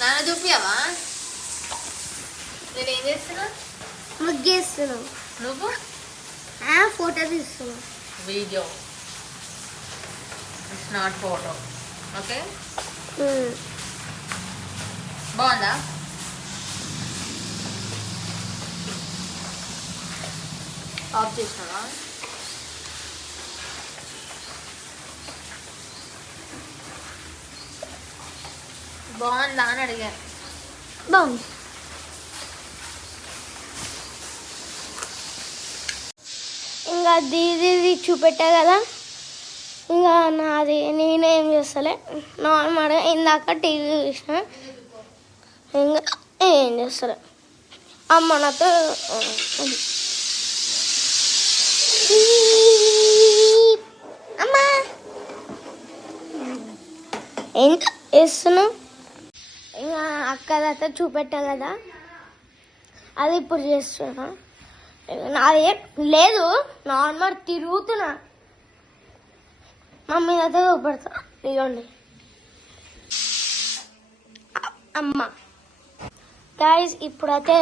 నాన్న చూపియవా? నేనేం చేస్తున్నా? ముగ్గేస్తున్నావు. నువ్వు ఫోటో తీస్తున్నావు. Video, it's not photo. Okay, బాగుందా? ఆఫ్ చేసినావా? బాగుందా అని అడిగా. బాగుంది. ఇంకా దీది చూపెట్టా కదా, ఇంకా నాది నేనేం చేస్తలే. నార్మల్గా ఇందాక టీవీ చూసిన, ఇంకా ఏం చేస్తలే. అమ్మ నాతో అమ్మా ఏం చేస్తున్నావు? ఇంకా అక్కదైతే చూపెట్టా కదా, అది ఇప్పుడు చేస్తున్నా. నాది లేదు, నార్మల్ తిరుగుతున్నా. మమ్మీ అయితే చూపెడతా. ఇవ్వండి అమ్మ. గైస్ ఇప్పుడైతే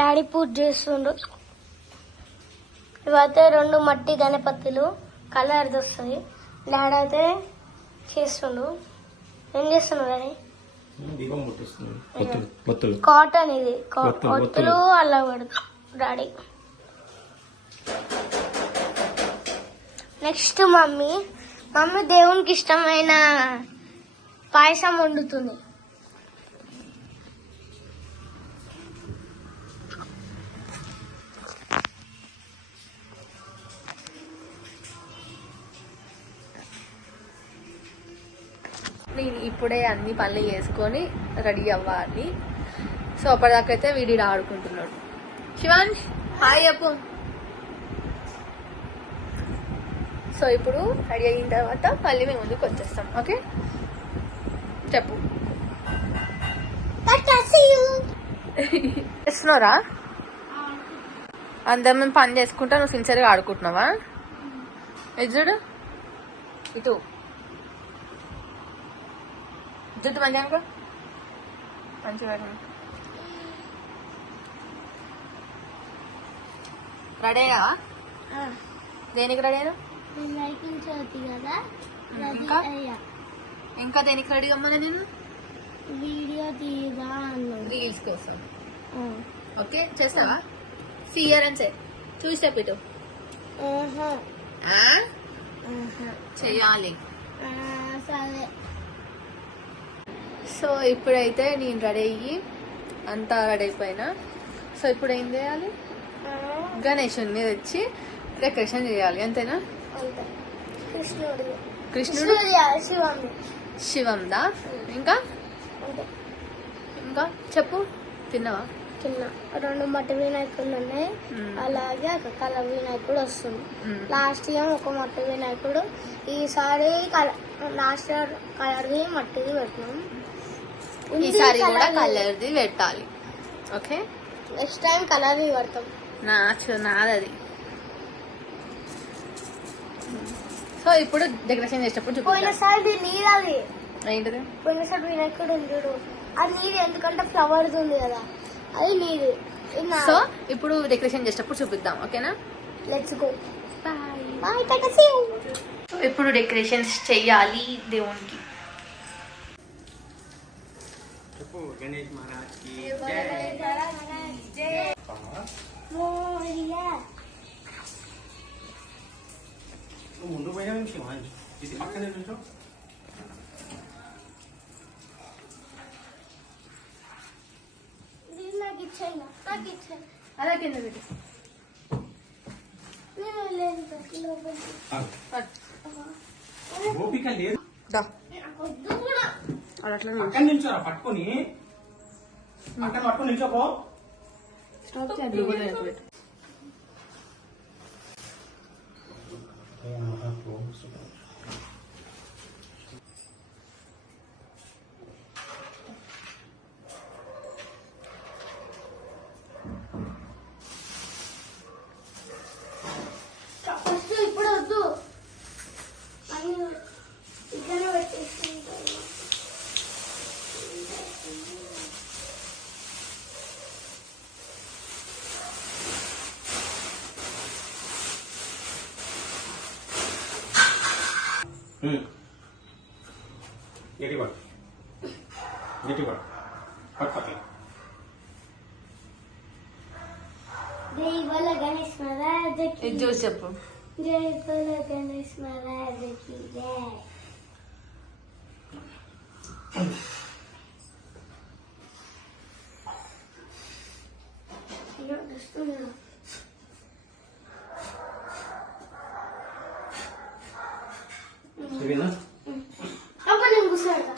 డాడీ పూజ చేస్తుండు. ఇవైతే 2 మట్టి గణపతులు, కలర్ది వస్తుంది. డాడీ అయితే చేస్తుండు. ఏం చేస్తున్నాడు డాడీ? కాటన్ ఇది, ఒత్తులు అలా పెడతాం డాడీ. నెక్స్ట్ మమ్మీ దేవునికి ఇష్టమైన పాయసం వండుతుంది. నేను ఇప్పుడే అన్ని పనులు చేసుకొని రెడీ అవ్వాలి. సో అప్పటిదాకైతే వీడియో ఆడుకుంటున్నాడు. శివాంష్ హాయ్ చెప్పు. సో ఇప్పుడు రెడీ అయిన తర్వాత మళ్ళీ మేము ముందుకు వచ్చేస్తాం. ఓకే చెప్పు. చేస్తున్నారా? అందరం మేము పని చేసుకుంటా, నువ్వు సిన్సియర్గా ఆడుకుంటున్నావా? ఇది చూడు, ఇటు జుట్టు మంచిగా మంచిగా రెడీ అయ్యావా? దేనికి రెడీ అయ్యాను? ఇంకా దేనికి రెడీ అమ్మా? నేను వీడియో తీయగా రీల్స్ కోసం. ఓకే చేస్తావా? ఫియర్ అని చూసి చెప్పిటు చెయ్యాలి. సరే. సో ఇప్పుడైతే నేను రెడీ అయ్యి అంతా రెడీ అయిపోయినా. సో ఇప్పుడు ఏం చేయాలి? గణేశుని మీద వచ్చి డెకరేషన్ చేయాలి, అంతేనా? కృష్ణుడు శివందా? ఇంకా ఇంకా చెప్పు. తిన్నావా? తిన్నా. 2 మట్టి వినాయకుడు ఉన్నాయి, అలాగే ఒక కలర్ వినాయకుడు వస్తుంది. లాస్ట్ ఇయర్ ఒక మట్టి వినాయకుడు, ఈసారి లాస్ట్ ఇయర్ కలర్ది మట్టిది పెట్టినాం. ఈసారి కూడా కలర్ది పెట్టాలి. ఓకే నెక్స్ట్ టైం కలర్ది పెడతాం. నాదది. సో ఇప్పుడు డెకరేషన్ చేసేటప్పుడు పోయినసారి నీది ఏంటిది? పోయినసారి వినాయకుడు ఉంది, అది నీది. ఎందుకంటే ఫ్లవర్స్ ఉంది కదా, అది నీది. సో ఇప్పుడు డెకరేషన్ చేసేటప్పుడు చూపిద్దాం. ఓకేనా? Let's go. బాయ్. ఇప్పుడు డెకరేషన్స్ చెయ్యాలి దేవునికి. గణేష్ మహారాజ్ కి జై. ముందు పోయినా నుంచి ఇది పక్కనే నుంచో. అలా కింద పెట్టి ఓపిక లేదు. అట్లా నిల్చోరా, పట్టుకొని పక్కన పట్టుకొని నిల్చోపో. స్టాప్ చేయాలి. ఇప్పుడు వద్దు, ఇట్లనే పెట్టేసి గట్టి పడు గట్టి పడు పట్టు పట్టు జై బోలో గణేష్ మహారాజకి ఇది చూసి చెప్పు. జై బోలో గణేష్ మహారాజకి జై. అయ్యో వస్తున్నా. సరేనా అబ్బా నేను కూర్చోడతా.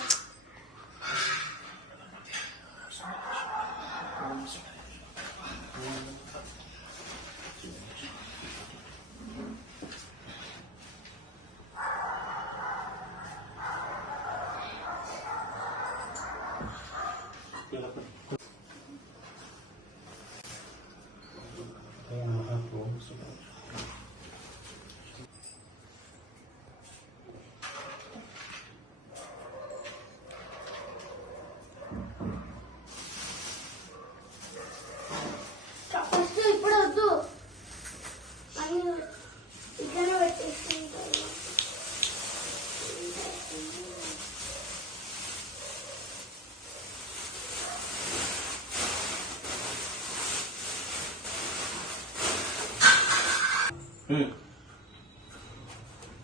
ఫస్ట్ ఇప్పుడు వద్దు అన్ని ఇక్కడనే పెట్టేసుకుంటాను.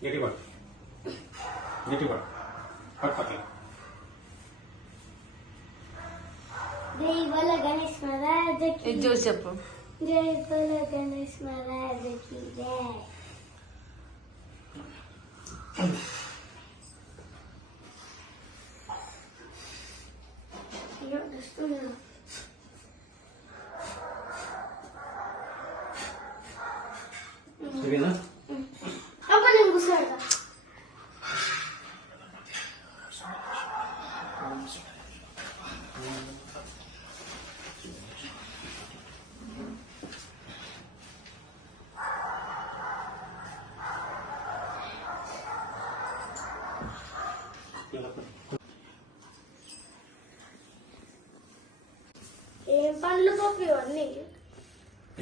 గట్టి పడు గట్టి పడు పట్టు పట్టు జై బోలో గణేష్ మహారాజకి ఇది చూసి చెప్పు. జై బోలో గణేష్ మహారాజకి జై. అయ్యో వస్తున్నా. సరేనా అబ్బా నేను కూర్చోడతా. ఏం పండ్లు పప్పు ఇవన్నీ?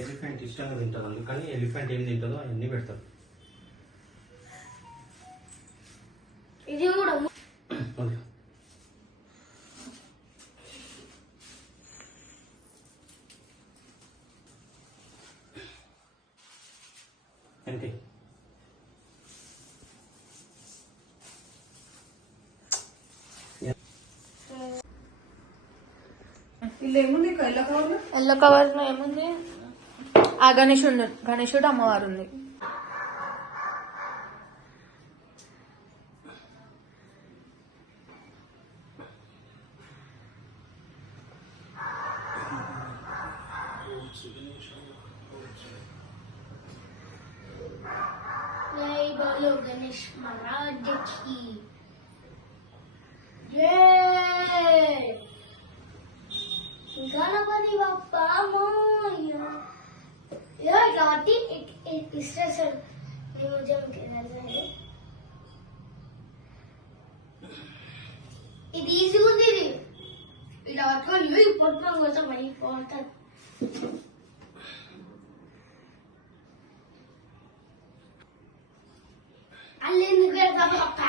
ఎలిఫెంట్ ఇష్టంగా తింటారు అందుకని ఎలిఫెంట్ ఏం తింటుందో అవన్నీ పెడతారు. ఇది కూడా ఓకే. అంతే ఎల్లో కవర్ లో ఏముంది? ఆ గణేశుడు అమ్మవారు ఉంది. జై బోలో గణేష్ మహారాజకి జై. గణపతి బప్పా మోయ. ఇట్లా పట్టి ఇస్తాడు. నేను ఇది ఈజీగా ఉంది. ఇది ఇలా పట్టుకొని పట్టుకొని కోసం అయిపోతుంది. అల్లెందుకు పెడతాం పప్ప?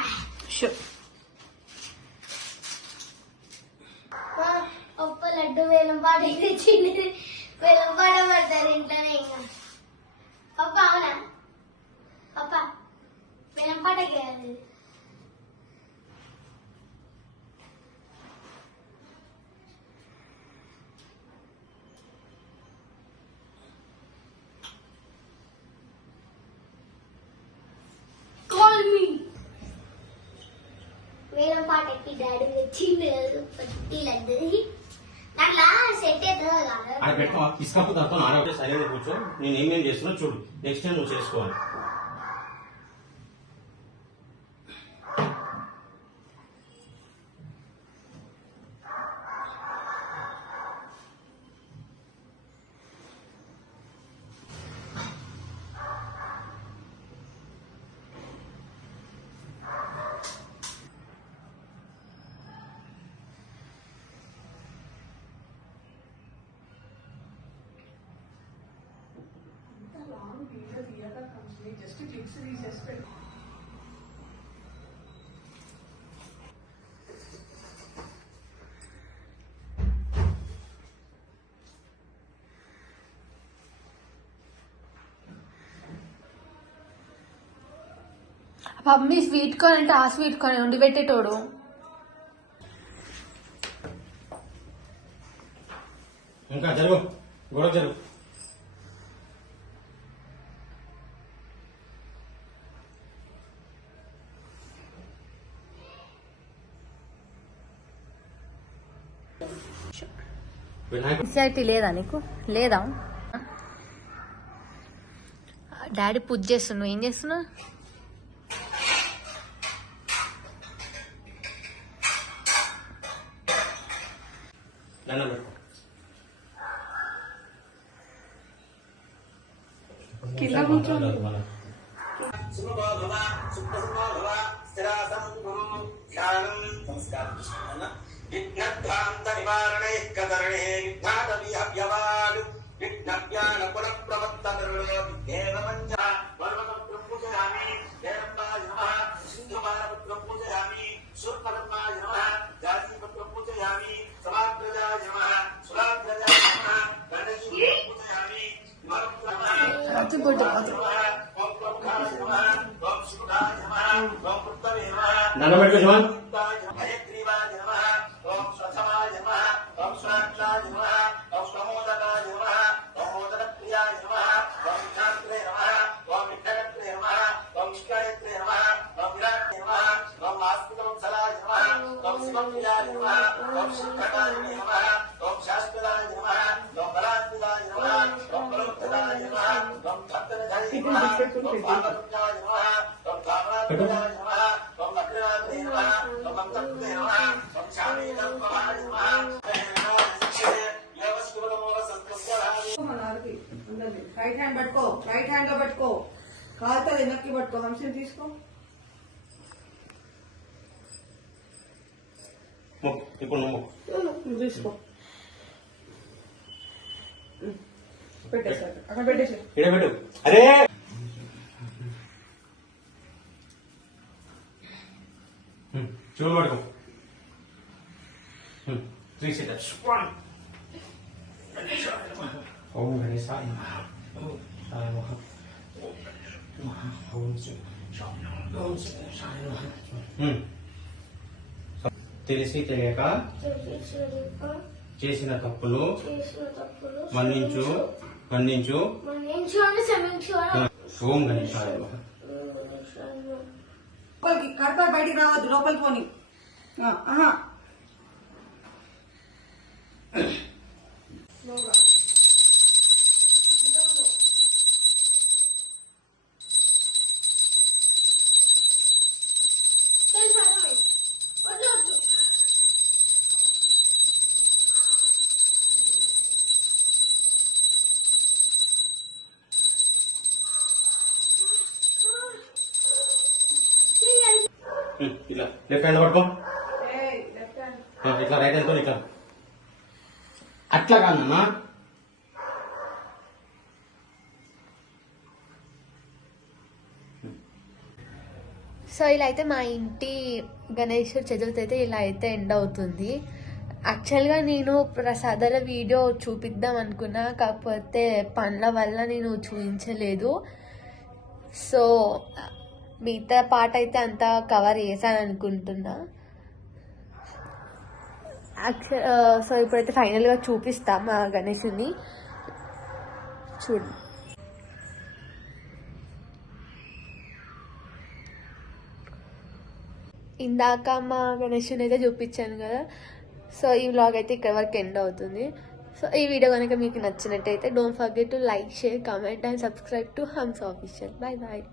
పప్ప లడ్డు వేలం పాట తెచ్చింది. వేలం పాట పడతారు ఇంట్లోనే. ఇంకా పప్ప అవునా పప్ప? వేలం పాటకి వెళ్ళాలి. వేలం పాటకి డాడీ తెచ్చింది పట్టి లడ్డు. అట్లా సెట్ అవుతుంది పెట్టా ఇసుకప్పు తర్వాత ఆడే సరైన కూర్చో. నేను ఏమేం చేస్తున్నా చూడు. నెక్స్ట్ టైం నువ్వు చేసుకోవాలి. మమ్మీ స్వీట్ కార్న్ అంటే ఆ స్వీట్ కార్న్ వండి పెట్టేటోడు. ఇంకా జరుగు, గొడవ జరుగు. వినాయకుడు ఎన్సైటీ లేదా నీకు? లేదా? డాడీ పూజ చేస్తున్నావు, ఏం చేస్తున్నావు? దండం పెట్టుకో. కింద కూర్చో. విఘ్నభ్రాంత నివారణే కదరణే విఘ్నాదవ్యవాలు విఘ్నజ్ఞాన పునః ప్రవర్తనలో దేవమంజ పర్వతం పూజయామి దేవపాయ నమః సింధుమానపుత్రం పూజయామి శూర్పకర్మాయ నమః జాతీపత్రం పూజయామి సమాగ్రజాయ నమః సురాగ్రజాయ నమః గణేశుని పూజయామి దండం పెట్టుకో శివన్. రైట్ హ్యాండ్ పట్టుకో, రైట్ హ్యాండ్ లో పట్టుకో, కాలుతో వెనక్కి పట్టుకో. హంసని తీసుకో. ఇప్పుడు నువ్వు నువ్వు తీసుకో. పెట్టేసా అక్కడ పెట్టేసా. ఇడే పెట్టు. అరే చూడు పడుకో. 3 seconds. ఓం గణేశాయ నమః. ఓం గణేశాయ నమః. ఓం గణేశాయ నమః. తెలిసి తెలియక చేసిన తప్పులు మన్నించు మన్నించు. ఓం గణేశాయ నమః. లోపలికి కడప బయటికి రావద్దు, లోపలికి పోని. ఆహా ఇట్లా లెఫ్ట్ హ్యాండ్ పట్టుకో. లెఫ్ట్ హ్యాండ్ ఇట్లా రైట్ హ్యాండ్ తో ఇట్లా. అట్లా కాదన్నా. సో ఇలా అయితే మా ఇంటి గణేశుడు చతుర్థి అయితే ఇలా అయితే ఎండ్ అవుతుంది. యాక్చువల్గా నేను ప్రసాదాల వీడియో చూపిద్దాం అనుకున్నా, కాకపోతే పనుల వల్ల నేను చూపించలేదు. సో మిగతా పాట అయితే అంతా కవర్ చేశాను అనుకుంటున్నా. సో ఇప్పుడైతే ఫైనల్గా చూపిస్తాం మా గణేశుని. చూడు, ఇందాక మా గణేశుని అయితే చూపించాను కదా. సో ఈ వ్లాగ్ అయితే ఇక్కడ వరకు ఎండ్ అవుతుంది. సో ఈ వీడియో కనుక మీకు నచ్చినట్టయితే don't forget to like, share, comment and subscribe to హమ్స్ ఆఫీషియల్. Bye bye.